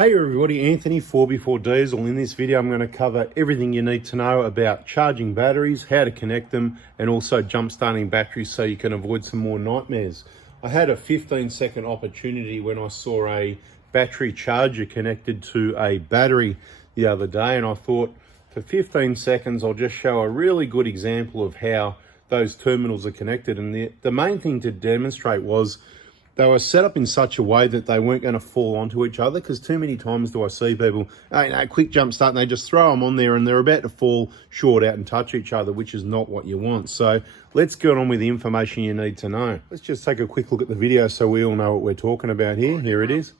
Hey everybody, Anthony 4B4Diesel. In this video I'm going to cover everything you need to know about charging batteries, how to connect them, and also jump starting batteries so you can avoid some more nightmares. I had a 15-second opportunity when I saw a battery charger connected to a battery the other day, and I thought for 15 seconds I'll just show a really good example of how those terminals are connected. And the main thing to demonstrate was they were set up in such a way that they weren't going to fall onto each other, because too many times do I see people, quick jump start, and they just throw them on there and they're about to fall short out and touch each other, which is not what you want. So let's get on with the information you need to know. Let's just take a quick look at the video so we all know what we're talking about here. Here it is.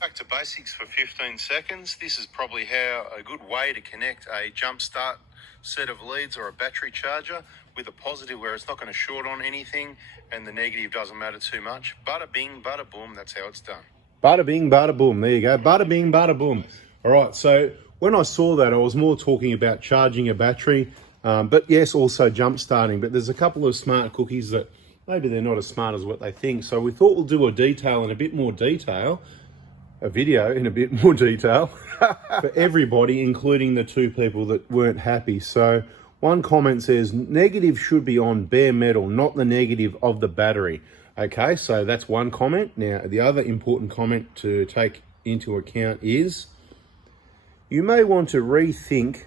Back to basics for 15 seconds. This is probably how a good way to connect a jump start set of leads or a battery charger with a positive where it's not going to short on anything and the negative doesn't matter too much. Bada bing, bada boom, that's how it's done. Bada bing, bada boom, there you go. Bada bing, bada boom. All right, so when I saw that, I was more talking about charging a battery, but yes, also jump starting. But there's a couple of smart cookies that maybe they're not as smart as what they think. So we thought we'll do a detail in a bit more detail, a video in a bit more detail for everybody, including the two people that weren't happy. So one comment says negative should be on bare metal, not the negative of the battery. Okay, so that's one comment. Now, the other important comment to take into account is you may want to rethink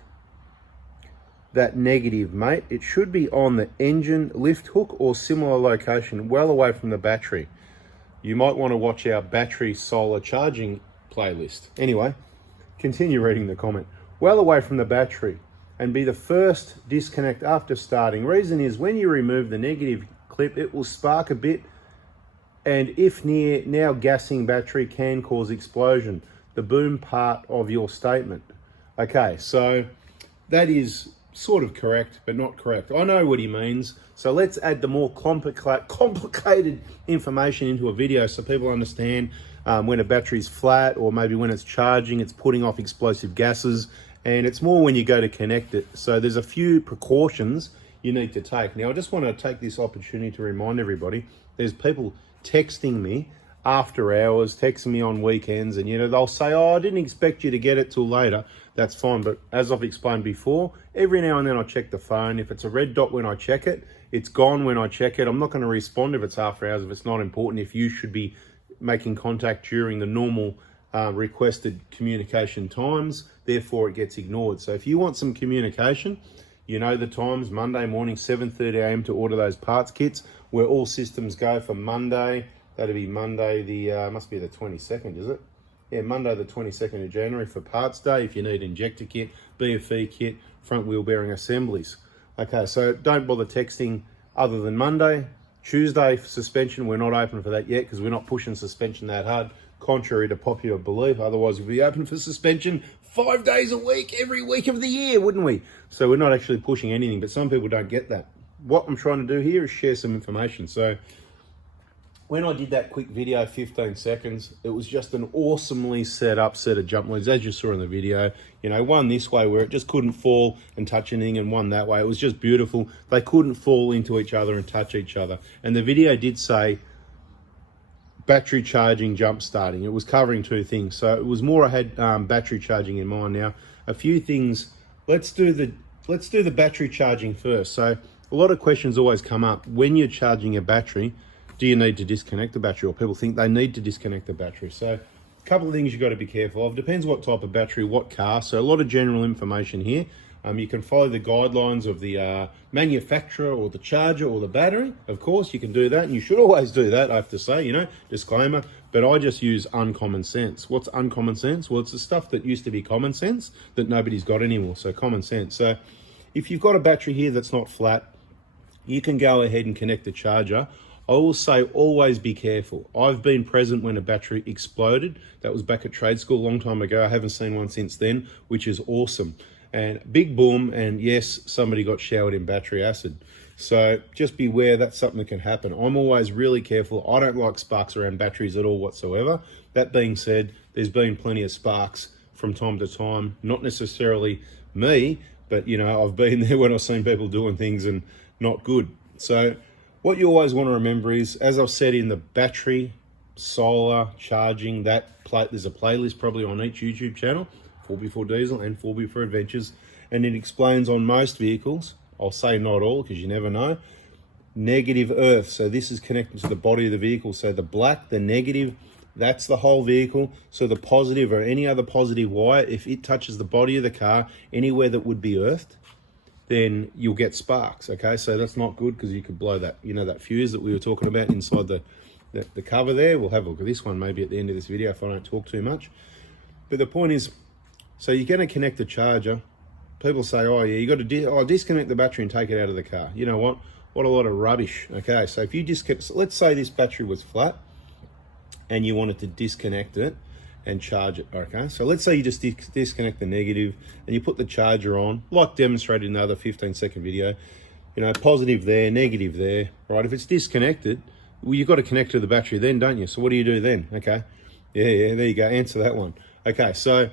that negative, mate. It should be on the engine, lift hook, or similar location, well away from the battery. You might want to watch our battery solar charging playlist. Anyway, continue reading the comment. Well away from the battery and be the first disconnect after starting. Reason is when you remove the negative clip, it will spark a bit, and if near, now gassing battery can cause explosion. The boom part of your statement. Okay, so that is sort of correct, but not correct. I know what he means. So let's add the more complicated information into a video so people understand when a battery's flat, or maybe when it's charging, it's putting off explosive gases, and it's more when you go to connect it. So there's a few precautions you need to take. Now, I just want to take this opportunity to remind everybody, there's people texting me after hours, texting me on weekends, and they'll say, oh, I didn't expect you to get it till later. That's fine, but as I've explained before, every now and then I check the phone. If it's a red dot when I check it, it's gone when I check it. I'm not going to respond if it's after hours, if it's not important, if you should be making contact during the normal requested communication times, therefore it gets ignored. So if you want some communication, you know the times, Monday morning, 7:30 a.m. to order those parts kits, where all systems go for Monday. That'll be Monday, must be the 22nd, is it? Yeah, Monday the 22nd of January for parts day, if you need injector kit, BFE kit, front wheel bearing assemblies. Okay, so don't bother texting other than Monday. Tuesday for suspension, we're not open for that yet because we're not pushing suspension that hard, contrary to popular belief. Otherwise, we'd be open for suspension 5 days a week, every week of the year, wouldn't we? So we're not actually pushing anything, but some people don't get that. What I'm trying to do here is share some information. So when I did that quick video, 15 seconds, it was just an awesomely set up set of jump leads, as you saw in the video. One this way where it just couldn't fall and touch anything, and one that way. It was just beautiful. They couldn't fall into each other and touch each other. And the video did say battery charging, jump starting. It was covering two things. So it was more I had battery charging in mind. Now, a few things. Let's do the battery charging first. So a lot of questions always come up when you're charging a battery. Do you need to disconnect the battery? Or people think they need to disconnect the battery. So a couple of things you've got to be careful of. Depends what type of battery, what car. So a lot of general information here. You can follow the guidelines of the manufacturer or the charger or the battery. Of course, you can do that. And you should always do that, I have to say, disclaimer. But I just use uncommon sense. What's uncommon sense? Well, it's the stuff that used to be common sense that nobody's got anymore. So common sense. So if you've got a battery here that's not flat, you can go ahead and connect the charger. I will say always be careful. I've been present when a battery exploded. That was back at trade school a long time ago. I haven't seen one since then, which is awesome. And big boom, and yes, somebody got showered in battery acid. So just beware, that's something that can happen. I'm always really careful. I don't like sparks around batteries at all whatsoever. That being said, there's been plenty of sparks from time to time. Not necessarily me, but I've been there when I've seen people doing things and not good. So what you always want to remember is, as I've said in the battery solar, charging, there's a playlist probably on each YouTube channel, 4x4 Diesel and 4x4 Adventures, and it explains on most vehicles, I'll say not all because you never know, negative earth. So this is connected to the body of the vehicle. So the black, the negative, that's the whole vehicle. So the positive or any other positive wire, if it touches the body of the car, anywhere that would be earthed, then you'll get sparks, okay? So that's not good because you could blow that, that fuse that we were talking about inside the cover there. We'll have a look at this one maybe at the end of this video if I don't talk too much. But the point is, so you're going to connect the charger. People say, oh yeah, you got to disconnect the battery and take it out of the car. You know what? What a lot of rubbish. Okay, so if you disconnect, so let's say this battery was flat and you wanted to disconnect it and charge it, okay? So let's say you just disconnect the negative and you put the charger on, like demonstrated in the other 15-second video, positive there, negative there, right? If it's disconnected, well, you've got to connect to the battery then, don't you? So what do you do then, okay? Yeah, there you go, answer that one. Okay, so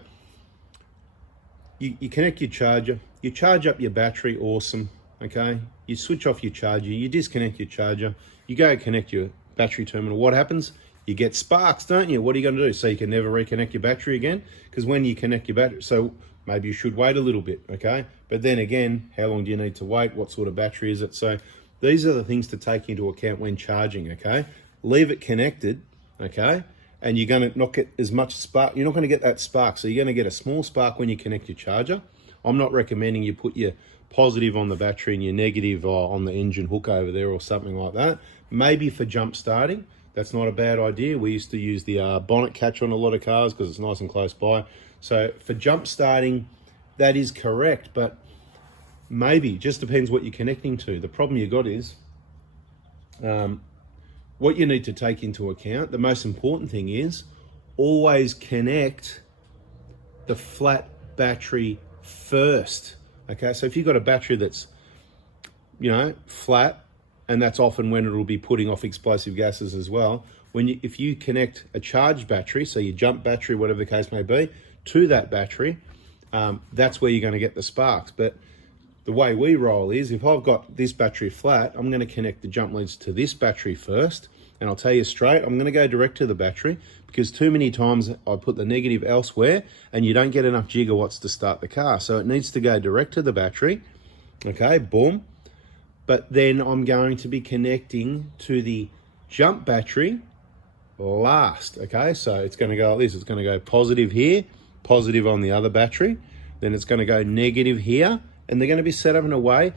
you connect your charger, you charge up your battery, awesome, okay? You switch off your charger, you disconnect your charger, you go connect your battery terminal. What happens? You get sparks, don't you? What are you going to do? So you can never reconnect your battery again? Because when you connect your battery, so maybe you should wait a little bit, okay? But then again, how long do you need to wait? What sort of battery is it? So these are the things to take into account when charging, okay? Leave it connected, okay? And you're going to not get as much spark. You're not going to get that spark. So you're going to get a small spark when you connect your charger. I'm not recommending you put your positive on the battery and your negative on the engine hook over there or something like that. Maybe for jump starting, that's not a bad idea. We used to use the bonnet catch on a lot of cars because it's nice and close by. So for jump starting, that is correct, but maybe, just depends what you're connecting to. The problem you got is, what you need to take into account, the most important thing is, always connect the flat battery first. Okay, so if you've got a battery that's, flat, and that's often when it'll be putting off explosive gases as well. If you connect a charged battery, so your jump battery, whatever the case may be, to that battery, that's where you're going to get the sparks. But the way we roll is, if I've got this battery flat, I'm going to connect the jump leads to this battery first. And I'll tell you straight, I'm going to go direct to the battery because too many times I put the negative elsewhere and you don't get enough gigawatts to start the car. So it needs to go direct to the battery. Okay, boom. But then I'm going to be connecting to the jump battery last, okay? So it's going to go like this. It's going to go positive here, positive on the other battery. Then it's going to go negative here, and they're going to be set up in a way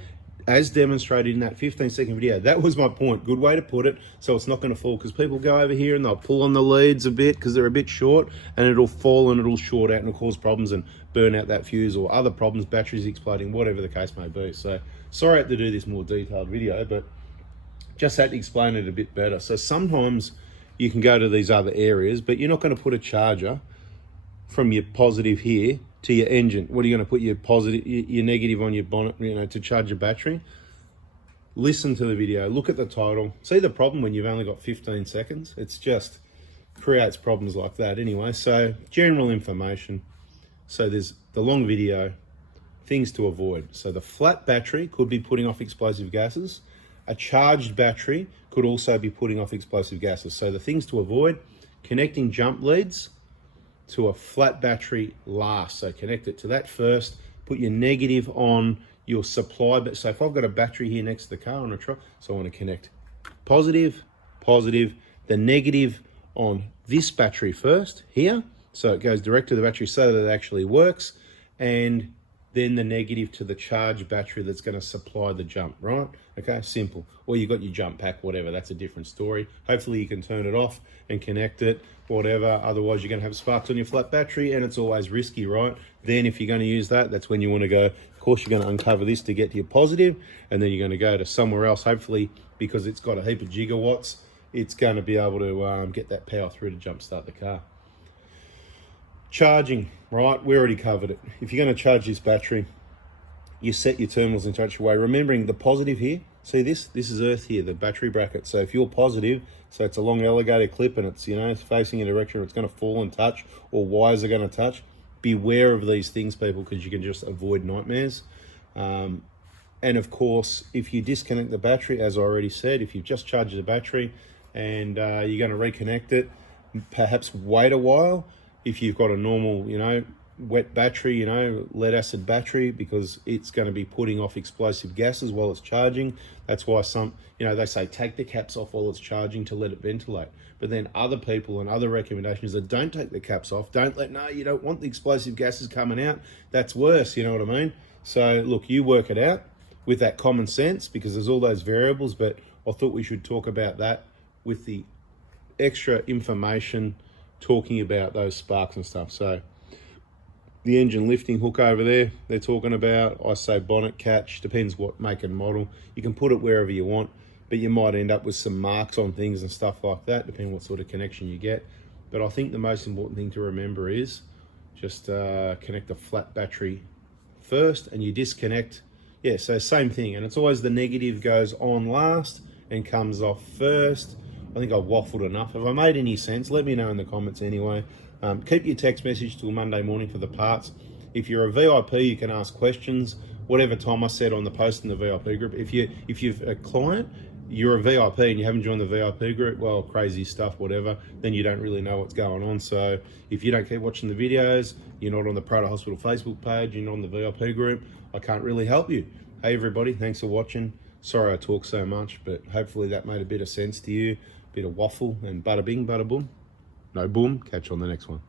as demonstrated in that 15-second video. That was my point. Good way to put it. So it's not going to fall, because people go over here and they'll pull on the leads a bit because they're a bit short, and it'll fall and it'll short out and it'll cause problems and burn out that fuse or other problems, batteries exploding, whatever the case may be. So sorry I had to do this more detailed video, but just had to explain it a bit better. So sometimes you can go to these other areas, but you're not going to put a charger from your positive here to your engine. What are you going to put your positive, your negative on your bonnet, to charge your battery? Listen to the video, look at the title. See the problem when you've only got 15 seconds? It's just creates problems like that anyway. So general information. So there's the long video, things to avoid. So the flat battery could be putting off explosive gases. A charged battery could also be putting off explosive gases. So the things to avoid: connecting jump leads to a flat battery last. So connect it to that first, put your negative on your supply. But so if I've got a battery here next to the car on a truck, so I want to connect positive, the negative on this battery first here. So it goes direct to the battery so that it actually works. And then the negative to the charged battery that's going to supply the jump, right? Okay, simple. Or you've got your jump pack, whatever, that's a different story. Hopefully you can turn it off and connect it, whatever. Otherwise you're going to have sparks on your flat battery, and it's always risky, right? Then if you're going to use that, that's when you want to go, of course you're going to uncover this to get to your positive, and then you're going to go to somewhere else, hopefully, because it's got a heap of gigawatts, it's going to be able to get that power through to jumpstart the car. Charging, right? We already covered it. If you're going to charge this battery, you set your terminals in such a way, remembering the positive here. See this? This is earth here, the battery bracket. So if you're positive, so it's a long alligator clip and it's, it's facing a direction, it's going to fall and touch, or wires are going to touch. Beware of these things, people, because you can just avoid nightmares. And of course, if you disconnect the battery, as I already said, if you've just charged the battery, and you're going to reconnect it. Perhaps wait a while if you've got a normal, wet battery, lead acid battery, because it's going to be putting off explosive gases while it's charging. That's why some, they say take the caps off while it's charging to let it ventilate. But then other people and other recommendations are don't take the caps off. You don't want the explosive gases coming out. That's worse, you know what I mean? So look, you work it out with that common sense, because there's all those variables, but I thought we should talk about that with the extra information talking about those sparks and stuff. So the engine lifting hook over there, they're talking about, I say bonnet catch, depends what make and model. You can put it wherever you want, but you might end up with some marks on things and stuff like that, depending what sort of connection you get. But I think the most important thing to remember is just connect a flat battery first, and you disconnect. Yeah, so same thing, and it's always the negative goes on last and comes off first. I think I've waffled enough. Have I made any sense? Let me know in the comments anyway. Keep your text message till Monday morning for the parts. If you're a VIP, you can ask questions, whatever time I said on the post in the VIP group. If you're a client, you're a VIP and you haven't joined the VIP group, well, crazy stuff, whatever, then you don't really know what's going on. So if you don't keep watching the videos, you're not on the Proto Hospital Facebook page, you're not on the VIP group, I can't really help you. Hey everybody, thanks for watching. Sorry I talk so much, but hopefully that made a bit of sense to you. Bit of waffle, and bada bing, bada boom. No boom. Catch you on the next one.